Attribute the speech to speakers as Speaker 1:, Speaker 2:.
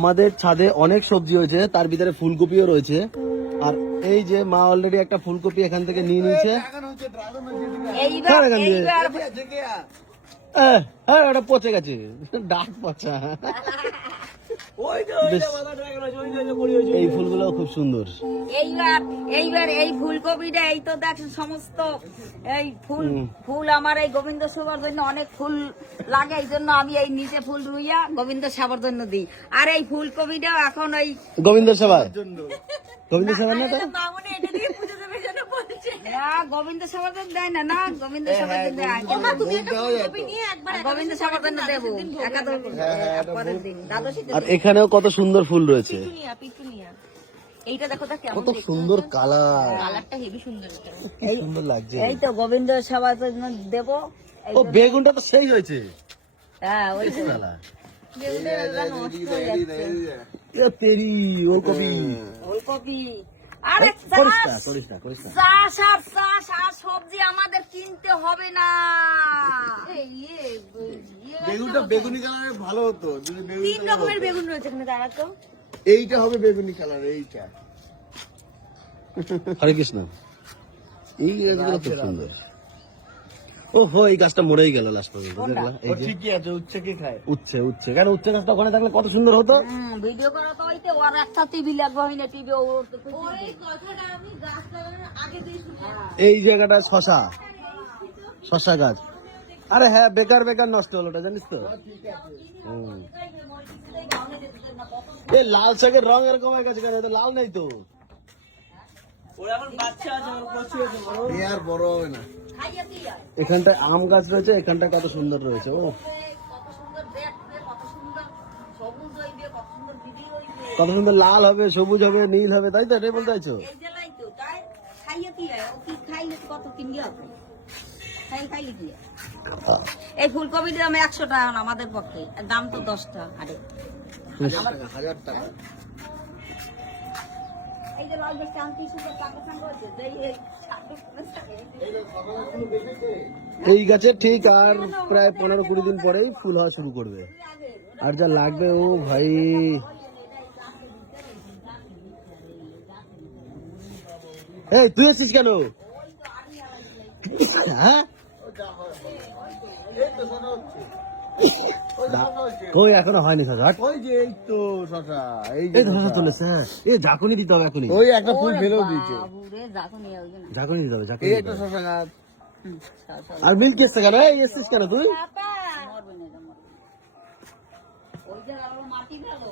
Speaker 1: আমাদের ছাদে অনেক সবজি হয়েছে তার ভিতরে ফুলকপিও রয়েছে। আর এই যে মা অলরেডি একটা ফুলকপি এখান থেকে নিয়ে নিয়েছে। এ, হ্যাঁ ওটা পচে গেছে। ডাক পচা। এই ফুলগুলো খুব সুন্দর।
Speaker 2: এইবার এইবার এই ফুলকপিটা এই তো দেখেন সমস্ত এই ফুল ফুল আমার এই গোবিন্দ সবার জন্য অনেক ফুল লাগে এই জন্য আমি এই নিচে ফুল রুইয়া গোবিন্দ সাবার জন্য দিই। আর এই ফুলকপিটা এখন ওই
Speaker 1: গোবিন্দ সবার? গোবিন্দ সবার না তো
Speaker 2: না, গোবিন্দ দেয় না না গোবিন্দ সবার দেয় গোবিন্দ দেবো দ্বাদশীতে
Speaker 1: আর এখানেও কত সুন্দর ফুল রয়েছে।
Speaker 2: এইটা দেখো
Speaker 1: কত সুন্দর কালার।
Speaker 2: কালারটা হেভি সুন্দর
Speaker 1: কি সুন্দর লাগছে।
Speaker 2: এই তো গোবিন্দ
Speaker 1: ও বেগুনটা তো সেই হয়েছে।
Speaker 2: হ্যাঁ ওই তো। বেগুনটা নষ্ট হয়ে যাচ্ছে।
Speaker 1: তেরি ওলকপি।
Speaker 2: ফুলকপি আরে চাষ
Speaker 1: করিস না করিস না
Speaker 2: চাষ আর চাষ আর সবজি আমাদের কিনতে হবে না।
Speaker 3: বেগুনটা বেগুনি কালারের ভালো হতো যদি বেগুনি
Speaker 2: তিন রকমের বেগুন রয়েছে এখানে দাঁড়া তো।
Speaker 3: এইটা হবে বেগুনি কালার এইটা।
Speaker 1: হরে কৃষ্ণ। এই গাছগুলো খুব সুন্দর। ও হো এই গাছটা মরেই গেল লাস্ট পর্যন্ত দেখলা? এই যে।
Speaker 3: ঠিকই আছে উচ্ছে কি খায়?
Speaker 1: উচ্ছে উচ্ছে। কেন উচ্ছে গাছটা ওখানে থাকলে কত সুন্দর হতো?
Speaker 2: ভিডিও করা তো হইতে ওর একটা টিভি লাগবে হয় না টিভি ও
Speaker 1: এই জায়গাটা শশা। শশা গাছ। আরে হ্যাঁ বেকার বেকার নষ্ট হলো ওটা জানিস তো? এই লাল শাকের রং এরকম হয়ে গেছে কেন? লাল নেই তো। এখানটায় আম গাছ রয়েছে এখানটায় কত সুন্দর রয়েছে ও।
Speaker 2: কত সুন্দর
Speaker 1: লাল হবে সবুজ হবে নীল হবে তাই তো এটাই বলতে চাইছো
Speaker 2: এই জেলাই তো তাই খাইয়ে দিয়ে ও কি খাইলে তো কত কিনবে হবে খাই খাইলে দিয়ে এই ফুলকপির দাম একশো টাকা আমাদের পক্ষে। দাম তো দশটা আরে।
Speaker 3: হাজার টাকা।
Speaker 2: এই
Speaker 1: গাছের ঠিক আর প্রায় পনেরো কুড়ি দিন পরেই ফুল হওয়া শুরু করবে। আর যা লাগবে ও ভাই। এই, তুই এসিস কেন? হ্যাঁ? কই এখনও হয়নি সাজা
Speaker 3: ওই যে এই তো শশা এই যে
Speaker 1: তো শশা তুলেছে হ্যাঁ। এই ঝাঁকুনি দিতে হবে এখনই।
Speaker 3: ওই একটা ফুল ফেলেও দিয়েছে।
Speaker 1: ঝাঁকুনি দিতে হবে ঝাকুনি
Speaker 3: এই একটা শশা।
Speaker 1: আর মিল্ক এসছে কেন? এই এসছিস কেন তুই।
Speaker 2: ওই যে মাটি ভালো